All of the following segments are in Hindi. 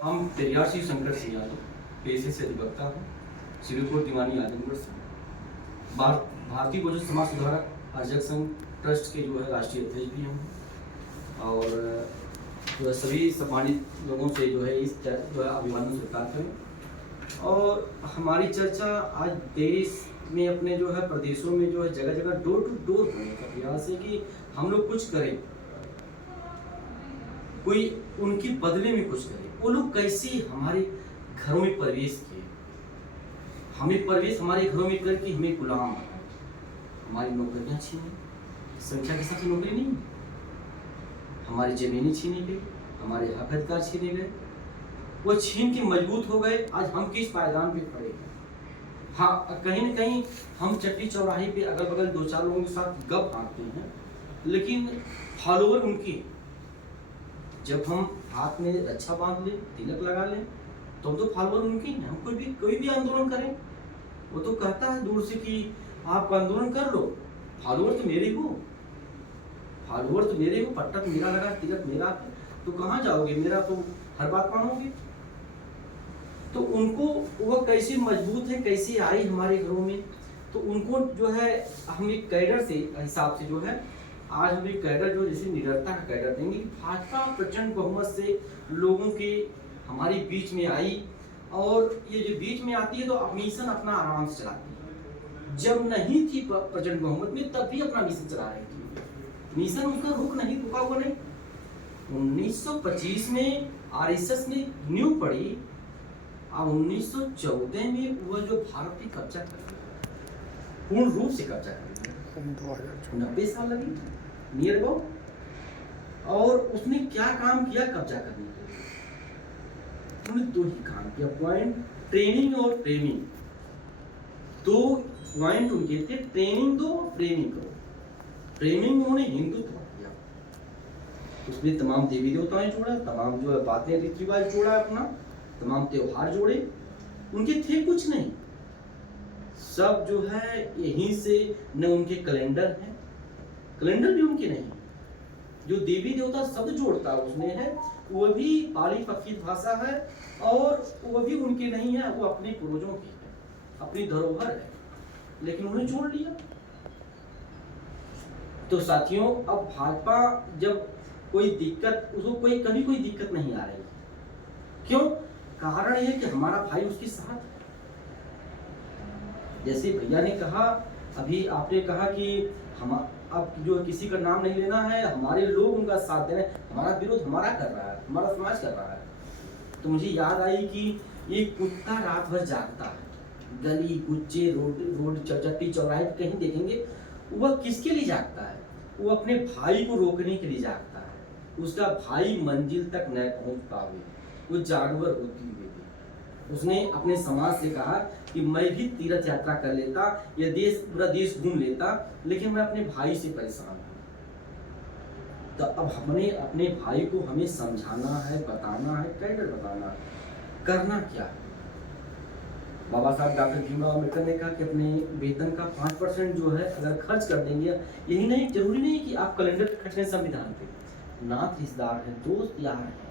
हम पेरियार श्री शंकर सिंह यादव पेशे से अधिवक्ता हूँ, सिविल कोर्ट दीवानी आजमगढ़ से। भारतीय बहुजन समाज सुधारक आरक्षक संघ ट्रस्ट के जो है राष्ट्रीय अध्यक्ष भी हैं और जो है सभी सम्मानित लोगों से जो है इस जो है अभिवादन स्वीकार करें। और हमारी चर्चा आज देश में अपने जो है प्रदेशों में जो है जगह जगह डोर टू डोर होने का प्रयास है कि हम लोग कुछ करें, कोई उनकी बदले में कुछ करे। वो लोग कैसे हमारे घरों में प्रवेश किए, हमें प्रवेश हमारे घरों में करके हमें गुलाम बनाए, हमारी नौकरियां छीनी, संख्या के साथ नौकरी नहीं, हमारी जमीनें छीनी गई, हमारे हक अधिकार छीने गए, वो छीन के मजबूत हो गए। आज हम किस पायदान पे खड़े हैं? हाँ, कहीं न कहीं हम चट्टी चौराहे पे अगल बगल दो चार लोगों के साथ गप आते हैं, लेकिन फॉलोवर उनकी। जब हम हाथ में रक्षा बांध लें, तिलक लगा लें, तो हम तो फॉलोवर उनकी हैं। हम कोई भी आंदोलन करें, वो तो कहता है दूर से कि आप आंदोलन कर लो, फॉलोवर तो मेरे हो, फॉलोवर तो मेरे हो, पट्टा तो मेरा लगा, तिलक मेरा है, तो कहाँ जाओगे? मेरा तो हर बात मानोगे। तो उनको वो कैसे मजबूत है, कैसे आई हमारे घरों में, तो उनको जो है हम एक कैडर से हिसाब से जो है आज हम एक कैडर जो जैसे निडरता का कैडर देंगे। भाजपा प्रचंड बहुमत से लोगों के हमारे बीच में आई, और ये जो बीच में आती है तो मिशन अपना आराम से चलाती है। जब नहीं थी प्रचंड बहुमत में तब भी अपना मिशन चला रही थी, मिशन उसका रुका हुआ नहीं। 1925 में आरएसएस ने नींव पड़ी और 1914 में वह जो भारत पे कब्जा कर लिया, पूर्ण रूप से कब्जा कर लिया। 90 साल लगी नियर अबाउट। और उसने क्या काम किया कब्जा करने के लिए? उन्होंने दो ही काम किया, पॉइंट ट्रेनिंग और फ्रेमिंग। दो पॉइंट उनके थे, ट्रेनिंग दो, फ्रेमिंग करो। फ्रेमिंग उन्होंने हिंदुत्व किया, उसने तमाम देवी देवताएं जोड़ा, तमाम जो है बातें रीति रिवाज जोड़ा, अपना तमाम त्योहार जोड़े। उनके थे कुछ नहीं, सब जो है यहीं से। न उनके कैलेंडर है, कैलेंडर भी उनके नहीं। जो देवी देवता शब्द जोड़ता उसने है, वो भी पाली प्रकृत भाषा है, और वो भी उनके नहीं है, वो अपने पूर्वजों की है, अपनी धरोहर है, लेकिन उन्हें जोड़ लिया। तो साथियों, अब भाजपा जब कोई दिक्कत, उसको कभी कोई दिक्कत नहीं आ रही। क्यों? कारण यह है कि हमारा भाई उसके साथ है। जैसे भैया ने कहा, अभी आपने कहा कि हम अब जो किसी का नाम नहीं लेना है, हमारे लोग उनका साथ दे रहे हैं, हमारा विरोध हमारा कर रहा है, हमारा समाज कर रहा है। तो मुझे याद आई कि एक कुत्ता रात भर जागता है, गली कुच्चे रोड चट्टी चौराहे कहीं देखेंगे, वह किसके लिए जागता है? वो अपने भाई को रोकने के लिए जागता है। उसका भाई मंजिल तक न पहुंच पावे, वो जानवर होती हुई थी। उसने अपने समाज से कहा कि मैं भी तीर्थ यात्रा कर लेता, यह देश पूरा देश घूम लेता, लेकिन मैं अपने भाई से परेशान हूँ। तो अब हमने अपने भाई को हमें समझाना है, बताना है, कैडर बताना है, करना क्या है। बाबा साहब डॉक्टर भीमराव अम्बेडकर ने कहा कि अपने वेतन का 5% जो है अगर खर्च कर देंगे, यही नहीं, जरूरी नहीं कि आप कैलेंडर खर्च करें संविधान पे, नात रिश्तेदार है, दोस्त यार है,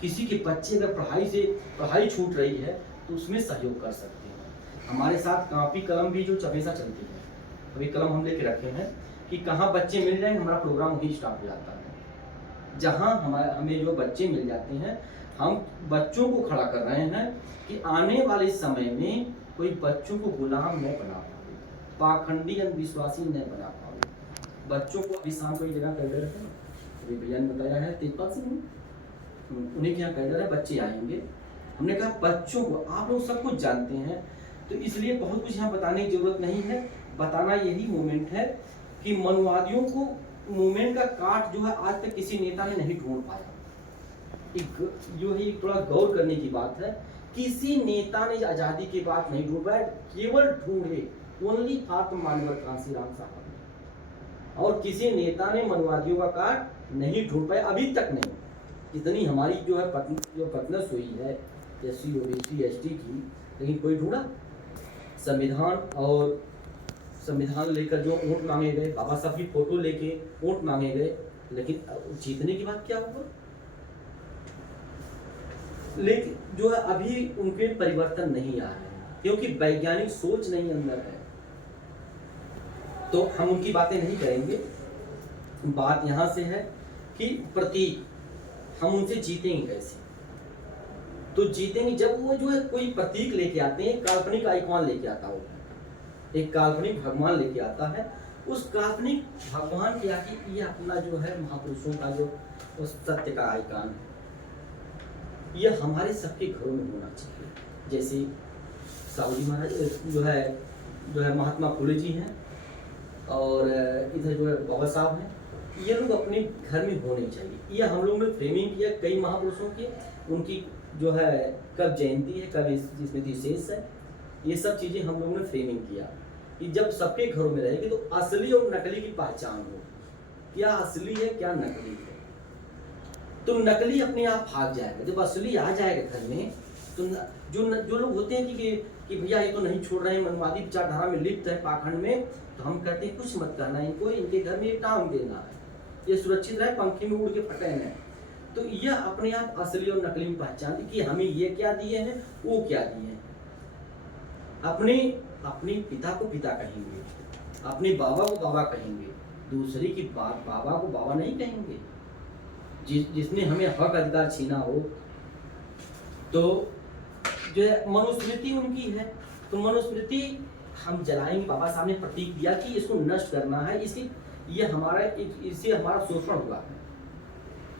किसी के बच्चे अगर पढ़ाई छूट रही है तो उसमें सहयोग कर सकते हैं। हमारे साथ कापी कलम भी जो हमेशा चलती है, अभी कलम हम लेके रखे हैं कि कहाँ बच्चे मिल जाएंगे, हमारा प्रोग्राम वही स्टार्ट हो जाता है। जहाँ हमें जो बच्चे मिल जाते हैं, हम बच्चों को खड़ा कर रहे हैं कि आने वाले समय में कोई बच्चों को गुलाम न बना पाए, पाखंडी अंधविश्वासी न बना पाए। बच्चों को अभी शाम को एक जगह कैडर है, अभी भैया ने बताया है तेजपाल सिंह, उन्हीं के यहाँ कैडर है, बच्चे आएंगे। हमने कहा बच्चों को, आप लोग सब कुछ जानते हैं, तो इसलिए बहुत कुछ यहाँ बताने की जरूरत नहीं है। बताना यही मोमेंट है कि मनुवादियों को मूवमेंट का काट जो है आज तक किसी नेता ने नहीं ढूंढ पाया। जो है थोड़ा गौर करने की बात है, किसी नेता ने आजादी की बात नहीं ढूंढ पाया, केवल ढूंढे ओनली फॉर मानवर कांसीराम साहब, और किसी नेता ने मनुवादियों का काट नहीं ढूंढ पाया अभी तक नहीं। इतनी हमारी जो है पतनस हुई है एससी ओबीसी एसटी की, लेकिन कोई ढूंढा? संविधान लेकर जो वोट मांगे गए, बाबा साहब की फोटो लेके वोट मांगे गए, लेकिन जीतने की बात क्या हुआ? लेकिन जो है अभी उनके परिवर्तन नहीं आए हैं, क्योंकि वैज्ञानिक सोच नहीं अंदर है। तो हम उनकी बातें नहीं करेंगे। बात यहाँ से है कि प्रतीक हम उनसे जीतेंगे कैसे? तो जीतेंगे जब वो जो है कोई प्रतीक लेके आते हैं, काल्पनिक आइकॉन लेके आता हो, एक काल्पनिक भगवान लेके आता है। उस काल्पनिक भगवान के आगे ये अपना जो है महापुरुषों का जो उस सत्य का आइकॉन है, ये हमारे सबके घरों में होना चाहिए। जैसे साहू जी महाराज जो है महात्मा फुले जी हैं, और इधर जो है बाबा साहब हैं, ये लोग अपने घर में होने चाहिए। ये हम लोग ने फ्रेमिंग किया कई महापुरुषों की, उनकी जो है कब जयंती है, कब स्मृति विशेष है, ये सब चीज़ें हम लोगों ने फ्रेमिंग किया कि जब सबके घरों में रहेगी तो असली और नकली की पहचान हो, क्या असली है क्या नकली है। तो नकली अपने आप भाग जाएगा, जब असली आ जाएगा घर में तो जो लोग होते हैं कि भैया ये तो नहीं छोड़ रहे हैं, मनवादी विचारधारा में लिप्त है, पाखंड में, तो हम कहते हैं कुछ मत करना इनको, इनके घर में ये टांग देना है, ये सुरक्षित रहे, पंखे में उड़ के फटे हैं। तो यह अपने आप असली और नकली में पहचान कि हमें ये क्या दिए हैं, वो क्या दिए हैं। अपने पिता को पिता कहेंगे, अपने बाबा को बाबा कहेंगे, दूसरे की बाबा को बाबा नहीं कहेंगे। जिसने हमें हक अधिकार छीना हो, तो जो है मनुस्मृति उनकी है, तो मनुस्मृति हम जलाएंगे। बाबा साहब ने प्रतीक दिया कि इसको नष्ट करना है, इससे हमारा शोषण हुआ है।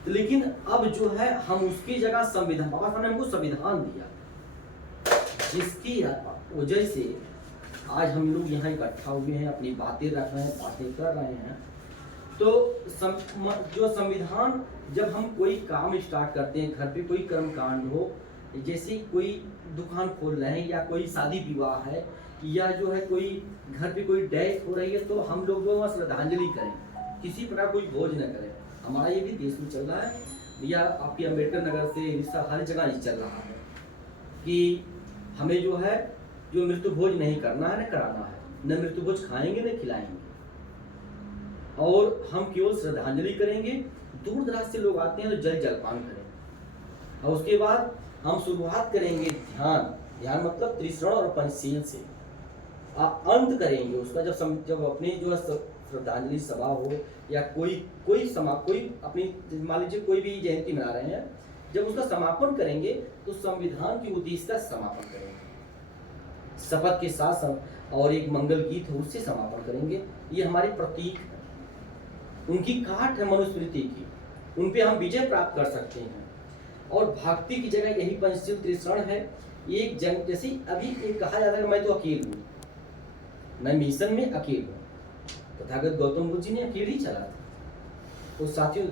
लेकिन अब जो है हम उसकी जगह संविधान, बाबा साहब ने हमको संविधान दिया, जिसकी वजह से आज हम लोग यहाँ इकट्ठा हुए हैं, अपनी बातें रख रहे हैं, बातें कर रहे हैं। तो जो संविधान, जब हम कोई काम स्टार्ट करते हैं, घर पे कोई कर्मकांड हो, जैसे कोई दुकान खोल रहे हैं या कोई शादी विवाह है या जो है कोई घर पे कोई डेथ हो रही है, तो हम लोग जो श्रद्धांजलि करें, किसी प्रकार कोई भोज न करें। हमारा ये भी देश में चल रहा है या आपकी अम्बेडकर नगर से हर जगह ये चल रहा है कि हमें जो है जो मृत्यु भोज नहीं करना है, न कराना है, न मृत्यु भोज खाएंगे न खिलाएंगे, और हम केवल श्रद्धांजलि करेंगे। दूर दराज से लोग आते हैं तो जल जलपान करें, और उसके बाद हम शुरुआत करेंगे ध्यान मतलब त्रिशरण और पंचशील से अंत करेंगे उसका। जब अपनी जो है श्रद्धांजलि सभा हो या कोई अपनी मान लीजिए कोई भी जयंती मना रहे हैं, जब उसका समापन करेंगे तो संविधान की उद्देश्य का समापन करेंगे, शपथ के साथ और एक मंगल गीत है उससे समापन करेंगे। ये हमारे प्रतीक है, उनकी काट है मनुस्मृति की, उन पे हम विजय प्राप्त कर सकते हैं। और भक्ति की जगह यही पंचशील त्रिशरण है। एक जंग जैसी अभी एक कहा जाता है कि मैं तो अकेले हूँ, मैं मिशन में अकेले हूँ। तथागत गौतम बुद्ध जी ने अकेले ही चला था, तो साथियों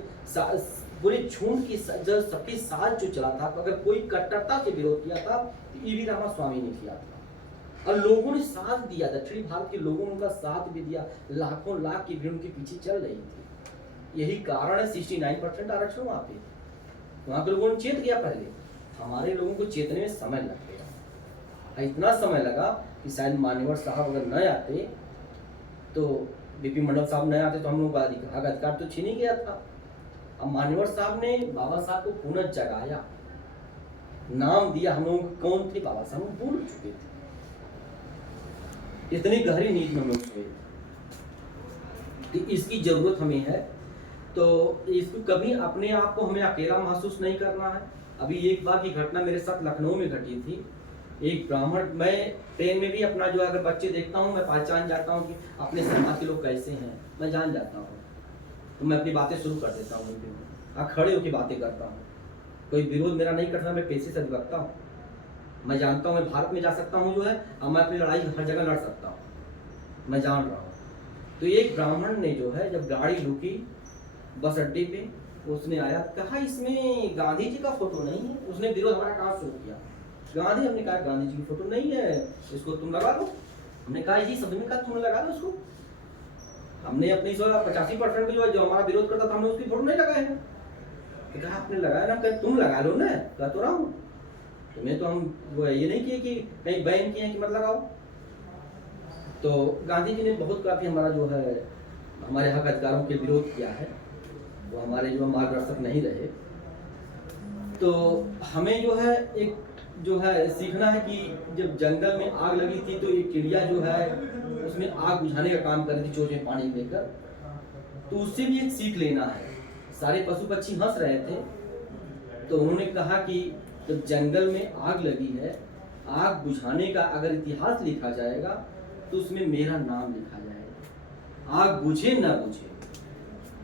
पूरे झुंड की सबके साथ जो चला था, अगर कोई कट्टरता से विरोध किया था तो ईवी रामा स्वामी ने किया था, और लोगों ने साथ दिया। दक्षिणी भारत के लोगों ने उनका साथ भी दिया, लाखों लाख की भीड़ उनके पीछे चल रही थी। यही कारण है 69% आरक्षण वहाँ पे, वहाँ के लोगों ने चेत गया। पहले हमारे लोगों को चेतने में समय लग गया, इतना समय लगा कि शायद मान्यवर साहब अगर न आते, तो बीपी मंडल साहब न आते, तो हम लोग का अधिकार तो छीन ही गया था। अब मान्यवर साहब ने बाबा साहब को पुनः जगाया, नाम दिया। हम लोग कौन थे बाबा साहब, हम भूल चुके थे, इतनी गहरी नींद में हम लोग सोए। इसकी जरूरत हमें है, तो इसको कभी अपने आप को हमें अकेला महसूस नहीं करना है। अभी एक बार की घटना मेरे साथ लखनऊ में घटी थी। एक ब्राह्मण, मैं ट्रेन में भी अपना जो अगर बच्चे देखता हूँ, मैं पहचान जाता हूँ कि अपने समाज के लोग कैसे हैं, मैं जान जाता हूँ, तो मैं अपनी बातें शुरू कर देता हूँ, खड़े होकर बातें करता हूँ। कोई विरोध मेरा नहीं करता, मैं पेशे से रखता हूँ। मैं जानता हूँ मैं भारत में जा सकता हूँ जो है, और मैं अपनी लड़ाई हर जगह लड़ सकता हूँ, मैं जान रहा हूँ। तो एक ब्राह्मण ने जो है जब गाड़ी रुकी बस अड्डे पे, उसने आया, कहा इसमें गांधी जी का फोटो नहीं है। उसने विरोध हमारा कहा शुरू किया, गांधी, हमने कहा गांधी जी की फोटो नहीं है, इसको तुम लगा दो। हमने कहा जी शब्द में कहा तुम लगा दो इसको। हमने अपनी 85% जो हमारा विरोध करता था, हमने उसकी फोटो नहीं लगाए हैं। तो कहा आपने लगाया ना, कहा तुम लगा लो ना, कह तो रहा हूँ तुम्हें, तो हम वो ये नहीं किए कि कहीं बैन किए कि मत लगाओ। तो गांधी जी ने बहुत काफ़ी हमारा जो है हमारे हक अधिकारों के विरोध किया है, वो हमारे जो मार्गदर्शक नहीं रहे। तो हमें जो है एक जो है सीखना है कि जब जंगल में आग लगी थी तो एक चिड़िया जो है उसमें आग बुझाने का काम कर रही थी चोंच में पानी लेकर, तो उससे भी एक सीख लेना है। सारे पशु पक्षी हंस रहे थे, तो उन्होंने कहा कि जब जंगल में आग लगी है, आग बुझाने का अगर इतिहास लिखा जाएगा तो उसमें मेरा नाम लिखा जाएगा। आग बुझे ना बुझे,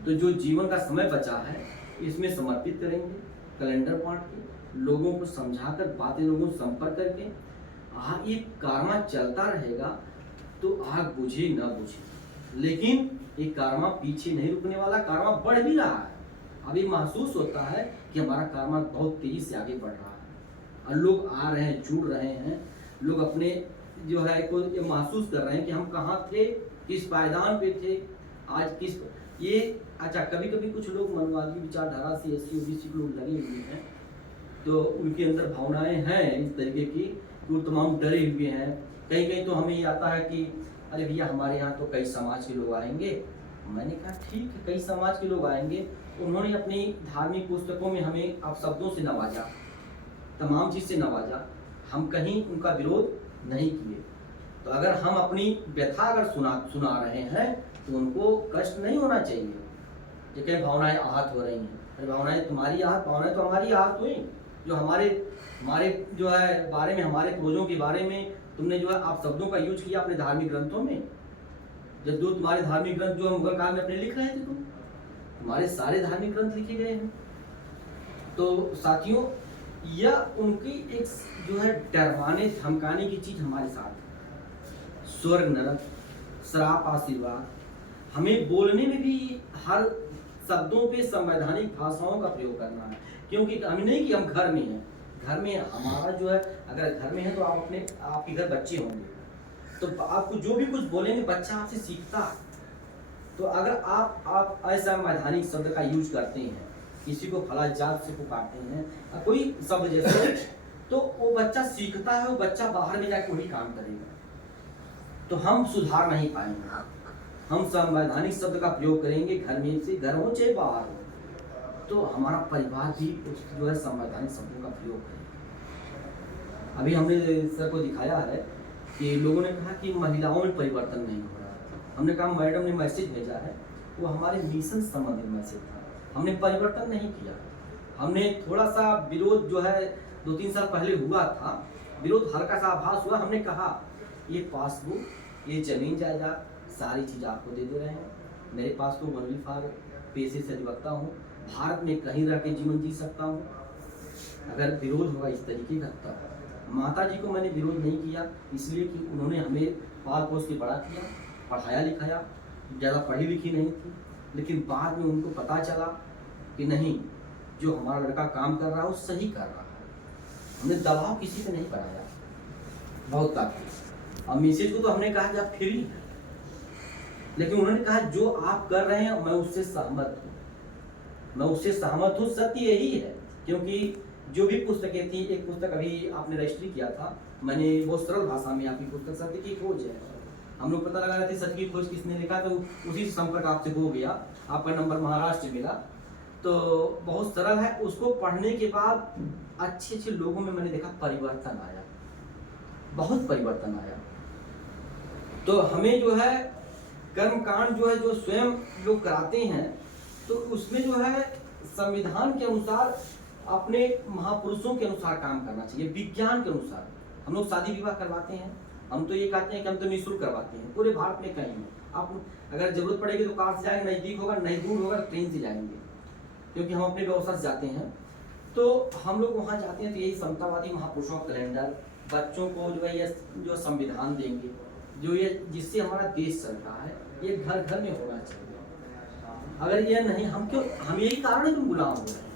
तो जो जीवन का समय बचा है इसमें समर्पित करेंगे, कैलेंडर बांट के, लोगों को समझाकर, बातें लोगों से संपर्क करके ये कार्मा चलता रहेगा तो आग बुझे ना बुझे। लेकिन ये कार्मा पीछे नहीं रुकने वाला, कार्मा बढ़ भी रहा है। अभी महसूस होता है कि हमारा कार्मा बहुत तेजी से आगे बढ़ रहा है और लोग आ रहे हैं, जुड़ रहे हैं। लोग अपने जो है को ये महसूस कर रहे हैं कि हम कहाँ थे, किस पायदान पे थे, आज किस ये। अच्छा, कभी कभी कुछ लोग मनवादी विचारधारा से एससी ओबीसी लोग लगे हुए हैं, तो उनके अंदर भावनाएं हैं इस तरीके की कि वो तमाम डरे हुए हैं। कहीं कहीं तो हमें ये आता है कि अरे भैया हमारे यहाँ तो कई समाज के लोग आएंगे। मैंने कहा ठीक है, कई समाज के लोग आएंगे। उन्होंने अपनी धार्मिक पुस्तकों में हमें आप शब्दों से नवाजा, तमाम चीज़ से नवाजा, हम कहीं उनका विरोध नहीं किए। तो अगर हम अपनी व्यथा अगर सुना रहे हैं तो उनको कष्ट नहीं होना चाहिए। जो कई भावनाएं आहत हो रही हैं, अरे भावनाएं तुम्हारी आहत, भावनाएं तो हमारी आहत हुई। जो हमारे जो है बारे में, हमारे पूर्वजों के बारे में तुमने जो है आप शब्दों का यूज किया अपने धार्मिक ग्रंथों में। जब जो तुम्हारे धार्मिक ग्रंथ जो मुगल काल में अपने लिख रहे थे, तुम्हारे सारे धार्मिक ग्रंथ लिखे गए हैं। तो साथियों, यह उनकी एक जो है डरवाने धमकाने की चीज हमारे साथ है। स्वर्ग नरक, श्राप आशीर्वाद, हमें बोलने में भी हर शब्दों पे संवैधानिक भाषाओं का प्रयोग करना है। क्योंकि हम नहीं कि हम घर में हैं, घर में हमारा जो है, अगर घर में है तो आप अपने आपके घर बच्चे होंगे तो आपको जो भी कुछ बोलेंगे बच्चा आपसे सीखता है। तो अगर आप ऐसा वैधानिक शब्द का यूज करते हैं, किसी को फला जात से पुकारते हैं कोई शब्द जैसे, तो वो बच्चा सीखता है, वो बच्चा बाहर में जाकर वही काम करेगा। तो हम सुधार नहीं पाएंगे। हम संवैधानिक शब्द का प्रयोग करेंगे घर में से, घर हो चाहे बाहर हो, तो हमारा परिवार भी जो है संवैधानिक शब्दों का प्रयोग करेगा। अभी हमने सर को दिखाया है कि लोगों ने कहा कि महिलाओं में परिवर्तन नहीं हो रहा। हमने कहा मैडम ने मैसेज भेजा है, वो हमारे मिशन संबंधित मैसेज था, हमने परिवर्तन नहीं किया। हमने थोड़ा सा विरोध जो है 2-3 साल पहले हुआ था, विरोध हल्का सा आभास हुआ। हमने कहा ये पासबुक, ये जमीन जायदाद सारी चीज़ आपको दे रहे हैं। मेरे पास तो ओनली फॉर पेशे से अधिवक्ता हूँ, भारत में कहीं रह के जीवन जी सकता हूँ। अगर विरोध होगा इस तरीके का, तब माता जी को मैंने विरोध नहीं किया, इसलिए कि उन्होंने हमें पाल पोस के बड़ा किया, पढ़ाया लिखाया, ज़्यादा पढ़ी लिखी नहीं थी। लेकिन बाद में उनको पता चला कि नहीं, जो हमारा लड़का काम कर रहा है वो सही कर रहा है। हमने दबाव किसी पे नहीं बनाया, बहुत ताकत। अब मैसेज को तो हमने कहा कि आप फ्री हैं, लेकिन उन्होंने कहा जो आप कर रहे हैं मैं उससे सहमत हूँ, मैं उससे सहमत हूँ। सत्य यही है, क्योंकि जो भी पुस्तकें थी, एक पुस्तक अभी आपने रजिस्ट्री किया था, मैंने बहुत सरल भाषा में आपकी पुस्तक सत्य की खोज है, हम लोग पता लगा रहे थे सत्य की खोज किसने लिखा, तो उसी से संपर्क आपसे हो गया, आपका नंबर महाराष्ट्र मिला। तो बहुत सरल है, उसको पढ़ने के बाद अच्छे अच्छे लोगों में मैंने देखा परिवर्तन आया, बहुत परिवर्तन आया। तो हमें जो है कर्मकांड जो है जो स्वयं लोग कराते हैं, तो उसमें जो है संविधान के अनुसार, अपने महापुरुषों के अनुसार काम करना चाहिए, विज्ञान के अनुसार। हम लोग शादी विवाह करवाते हैं, हम तो ये कहते हैं कि हम तो निःशुल्क करवाते हैं, पूरे भारत में कहीं नहीं। आप अगर जरूरत पड़ेगी तो कार से जाएंगे, नज़दीक होगा, नहीं दूर होगा ट्रेन से जाएंगे, क्योंकि हम अपने व्यवस्था से जाते हैं। तो हम लोग वहाँ जाते हैं तो यही समतावादी महापुरुषों का कैलेंडर, बच्चों को जो है ये जो संविधान देंगे, जो ये जिससे हमारा देश चल रहा है, ये घर घर में होना चाहिए। अगर ये नहीं, हम यही कारण है कि गुलाम हो रहे हैं।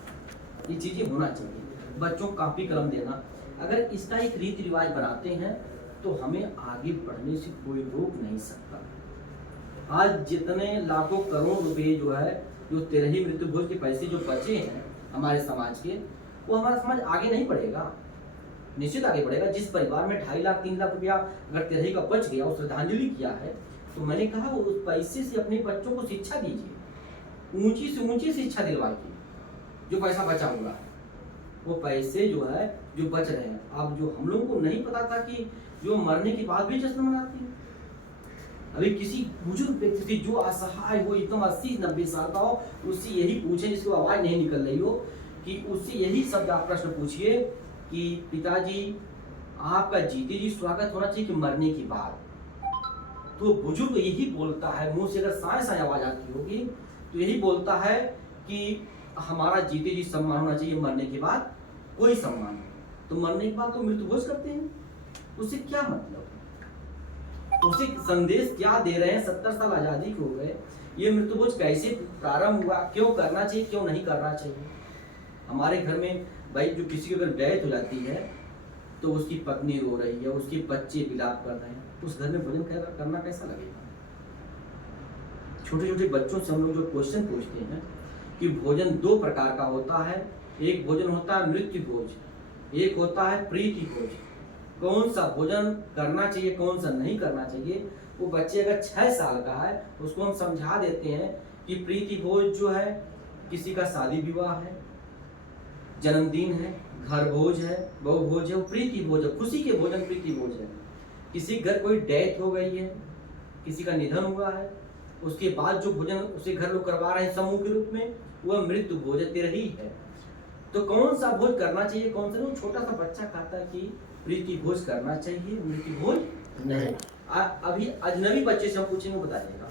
ये चीज़ें होना चाहिए, बच्चों को कापी कलम देना। अगर इसका एक रीति रिवाज बनाते हैं तो हमें आगे बढ़ने से कोई रोक नहीं सकता। आज जितने लाखों करोड़ रुपए जो है, जो 13 मृत्यु भोज के पैसे जो बचे हैं हमारे समाज के, वो हमारा समाज आगे नहीं बढ़ेगा, निश्चित आगे बढ़ेगा। जिस परिवार में 2.5 लाख 3 लाख रुपया अगर 13 का बच गया और श्रद्धांजलि किया है, तो मैंने कहा वो उस पैसे से अपने बच्चों को शिक्षा दीजिए, ऊंची से ऊंची शिक्षा दिलवाइए जो पैसा बचा हुआ है। वो पैसे जो है जो बच रहे हैं। अब जो हम लोगों को नहीं पता था कि जो मरने के बाद भी जश्न मनाती है। अभी किसी बुजुर्ग व्यक्ति से जो असहाय हो, एकदम 80-90 साल का हो, उससे यही पूछे, जिसको आवाज नहीं निकल रही हो, कि उससे यही शब्द आप प्रश्न पूछिए कि पिताजी आपका जीते जी स्वागत होना चाहिए कि मरने के बाद। तो बुजुर्ग यही बोलता है, मुंह से अगर साय साय आवाज आती होगी तो यही बोलता है कि हमारा जीते जी सम्मान होना चाहिए, मरने के बाद कोई सम्मान नहीं। तो मरने के बाद तो मृत्यु भोज करते हैं, उससे क्या मतलब, उसे संदेश क्या दे रहे हैं? 70 साल आजादी को हो गए, ये मृत्यु भोज कैसे प्रारंभ हुआ, क्यों करना चाहिए, क्यों नहीं करना चाहिए? हमारे घर में भाई जो किसी की अगर डेथ हो जाती है तो उसकी पत्नी रो रही है, उसके बच्चे विलाप कर रहे हैं, उस घर में भोजन करना कैसा लगेगा? छोटे छोटे बच्चों से हम लोग जो क्वेश्चन पूछते हैं कि भोजन 2 प्रकार का होता है, एक भोजन होता है मृत्यु भोज, एक होता है प्रीति भोज। कौन सा भोजन करना चाहिए, कौन सा नहीं करना चाहिए? वो बच्चे अगर 6 साल का है उसको हम समझा देते हैं कि प्रीति भोज जो है किसी का शादी विवाह है, जन्मदिन है, घर भोज है, बहु भोज है, वो प्रीति भोज है, खुशी के भोजन प्रीति भोज है। किसी घर कोई डेथ हो गई है, किसी का निधन हुआ है, उसके बाद जो भोजन उसे घर लोग करवा रहे हैं समूह के रूप में, वह मृत्यु भोज तेरही है। तो कौन सा भोज करना चाहिए, कौन सा नहीं? छोटा सा बच्चा कहता है कि प्रीति भोज करना चाहिए, मृत्यु भोज नहीं। अभी अजनबी बच्चे से हम पूछेंगे, बताइएगा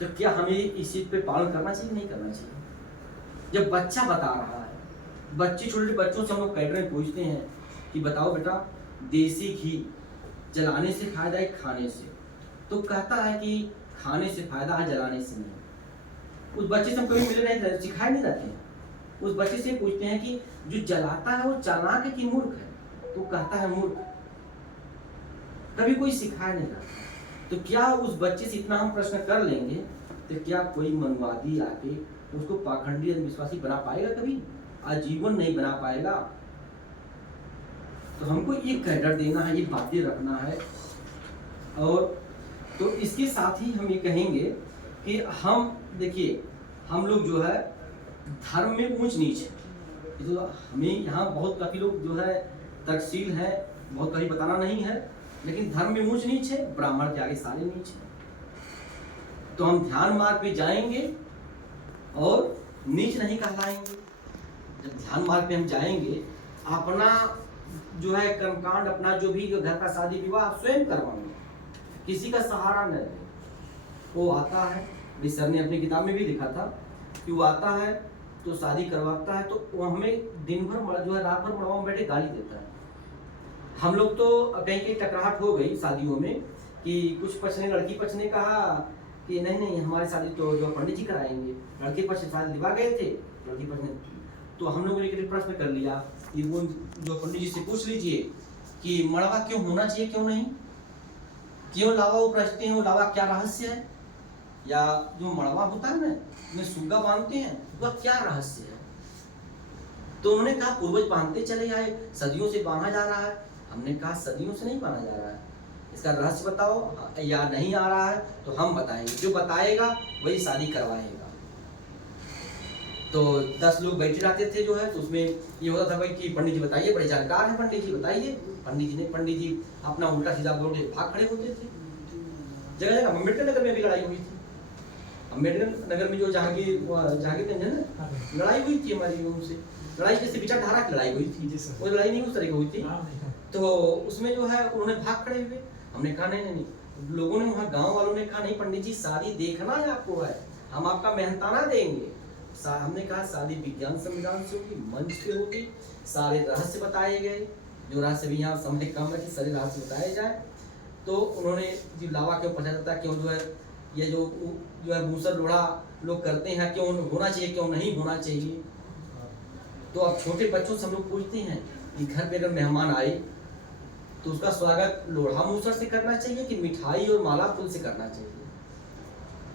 तो क्या हमें इस चीज पे पालन करना चाहिए, नहीं करना चाहिए? जब बच्चा बता रहा है, बच्चे छोटे बच्चों से हम लोग कैटरिंग पूछते हैं कि बताओ बेटा देसी घी जलाने से फायदा है खाने से, तो कहता है कि खाने से फायदा है, जलाने से नहीं। उस बच्चे से हम कभी मिले नहीं, सिखाए नहीं रहते हैं। उस बच्चे से पूछते हैं कि जो जलाता है वो चालाक है कि मूर्ख है, तो कहता है मूर्ख। कभी कोई सिखाया नहीं रहता। तो क्या उस बच्चे से इतना हम प्रश्न कर लेंगे तो क्या कोई मनवादी आके उसको पाखंडी अंधविश्वासी बना पाएगा? कभी आजीवन नहीं बना पाएगा। तो हमको ये कैडर देना है, ये बातें रखना है। और तो इसके साथ ही हम ये कहेंगे कि हम देखिए, हम लोग जो है धर्म में ऊंच नीच है, तो हमें यहाँ बहुत काफ़ी लोग जो है तर्कशील है, बहुत कभी बताना नहीं है, लेकिन धर्म में ऊंच नीच है, ब्राह्मण के आगे सारे नीच है। तो हम ध्यान मार्ग पे जाएंगे और नीच नहीं कहलाएंगे। जब ध्यान मार्ग पे हम जाएंगे, अपना जो है कर्मकांड, अपना जो भी घर का शादी विवाह आप स्वयं करवाएंगे, किसी का सहारा न ले। वो आता है, सर ने अपनी किताब में भी लिखा था कि वो आता है तो शादी करवाता है, तो वो हमें दिन भर जो है रात भर मड़वा में बैठे गाली देता है। हम लोग तो कहीं कहीं टकराहट हो गई शादियों में कि कुछ पक्ष ने, लड़की पक्ष ने कहा कि नहीं नहीं हमारी शादी तो जो पंडित जी कराएंगे, लड़के पक्ष शादी दिवा गए थे, लड़की पक्ष ने। तो हम लोगों ने एक प्रश्न कर लिया कि वो जो पंडित जी से पूछ लीजिए कि मड़वा क्यों होना चाहिए, क्यों नहीं, क्यों लावा वो रचते हैं, वो लावा क्या रहस्य है, या जो मड़वा होता है ना उसमें सुग्गा बांधते हैं, वह क्या रहस्य है? तो उन्होंने कहा पूर्वज बांधते चले आए, सदियों से बांधा जा रहा है। हमने कहा सदियों से नहीं बांधा जा रहा है, इसका रहस्य बताओ, या नहीं आ रहा है तो हम बताएंगे, जो बताएगा वही शादी करवाएगा। तो 10 लोग बैठे रहते थे जो है, तो उसमें ये होता था भाई कि पंडित जी बताइए, बड़े जानकार हैं पंडित जी, बताइए। पंडित जी अपना उल्टा सीधा बोल के भाग खड़े होते थे। जगह जगह अम्बेडकर नगर में भी लड़ाई हुई थी। अम्बेडकर नगर में जो जहांगीरगंज है ना, लड़ाई हुई थी हमारी उनसे, लड़ाई जैसे विचारधारा की लड़ाई हुई थी, वो लड़ाई नहीं उस तरह की हुई थी। तो उसमें जो है उन्होंने भाग खड़े हुए। हमने कहा नहीं नहीं नहीं, लोगों ने, वहाँ गाँव वालों ने कहा नहीं पंडित जी शादी देखना है आपको, है हम आपका मेहनताना देंगे। हमने कहा शादी विज्ञान संविधान से होगी, मंच पे होगी, सारे रहस्य बताए गए, जो रहस्य भी यहाँ समय कम है कि सारे रहस्य बताए जाए। तो उन्होंने जी लावा क्यों पता चलता, क्यों जो है ये जो है मूसर लोढ़ा लोग करते हैं, क्यों होना चाहिए, क्यों नहीं होना चाहिए। तो अब छोटे बच्चों से हम लोग पूछते हैं कि घर पे अगर मेहमान आए तो उसका स्वागत लोढ़ा मूसर से करना चाहिए कि मिठाई और माला फूल से करना चाहिए?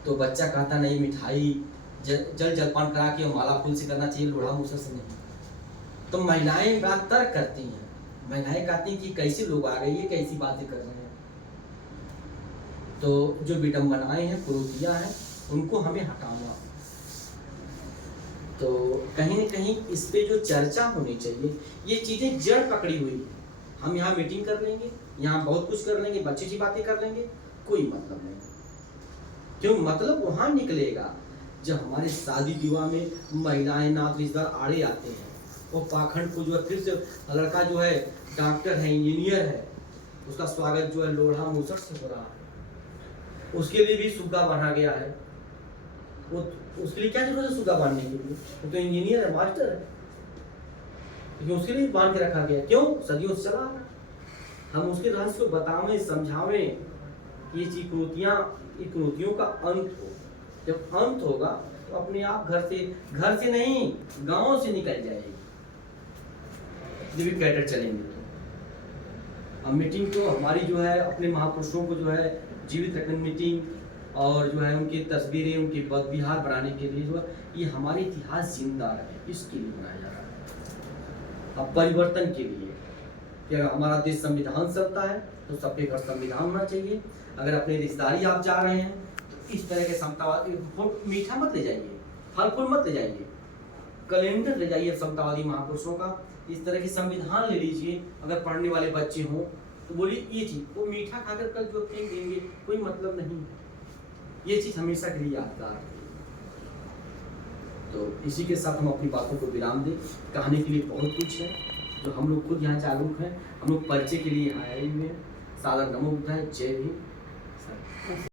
तो बच्चा कहता नहीं, मिठाई जल जलपान करा के और माला फूल से करना चाहिए, लोढ़ा मूसर से नहीं। तो महिलाएं बात तर्क करती हैं, महिलाएं कहती हैं कि कैसे लोग आ गए, ये कैसी बातें कर रहे हैं। तो जो विडंबनाएं हैं, कुरीतियां हैं, उनको हमें हटाना। तो कहीं न कहीं इस पे जो चर्चा होनी चाहिए, ये चीज़ें जड़ पकड़ी हुई है। हम यहाँ मीटिंग कर लेंगे, यहाँ बहुत कुछ कर लेंगे, अच्छी-अच्छी बातें कर लेंगे, कोई मतलब नहीं। क्यों? मतलब वहाँ निकलेगा जब हमारे शादी-विवाह में महिलाएँ, नात रिश्तेदार आड़े आते हैं। वो पाखंड को जो है फिर से लड़का जो है डॉक्टर है, इंजीनियर है, उसका स्वागत जो है लोढ़ा मुसट से हो रहा है। उसके लिए भी सुग्गा बाँधा गया है। वो उसके लिए क्या ज़रूरत है सुग्गा बाँधने के लिए? वो तो इंजीनियर है, मास्टर है। लेकिन उसके लिए बाँध के रखा गया। क्यों? सदियों से चला आ रहा है। हम उसके रहस्य को बतावें, समझावें कि ये कुरीतियों का अंत हो। जब अंत होगा तो अपने आप घर से नहीं, गाँव से निकल जाएगी। जब ये कैडर चलेंगे तो। अब मीटिंग तो हमारी जो है अपने महापुरुषों को जो है जीवित रखने मीटिंग, और जो है उनकी तस्वीरें, उनके पद विहार बनाने के लिए जो है ये हमारे इतिहास जिंदा रहे, इसके लिए बनाया जा रहा है। अब परिवर्तन के लिए कि अगर हमारा देश संविधान चलता है तो सबके घर संविधान होना चाहिए। अगर अपने रिश्तेदारी आप जा रहे हैं तो इस तरह के समतावादी, मीठा मत ले जाइए, फल फूल मत ले जाइए, कैलेंडर ले जाइए समतावादी महापुरुषों का। इस तरह की संविधान ले लीजिए। अगर पढ़ने वाले बच्चे हों तो बोलिए ये चीज़, वो मीठा खाकर कल जो फेंक देंगे कोई मतलब नहीं है। ये चीज़ हमेशा के लिए यादगार है। तो इसी के साथ हम अपनी बातों को विराम दें। कहने के लिए बहुत कुछ है जो हम लोग खुद यहाँ जागरूक हैं। हम लोग परिचय के लिए यहाँ आए हुए हैं। सादर नमो बुद्धाय, जय भीम।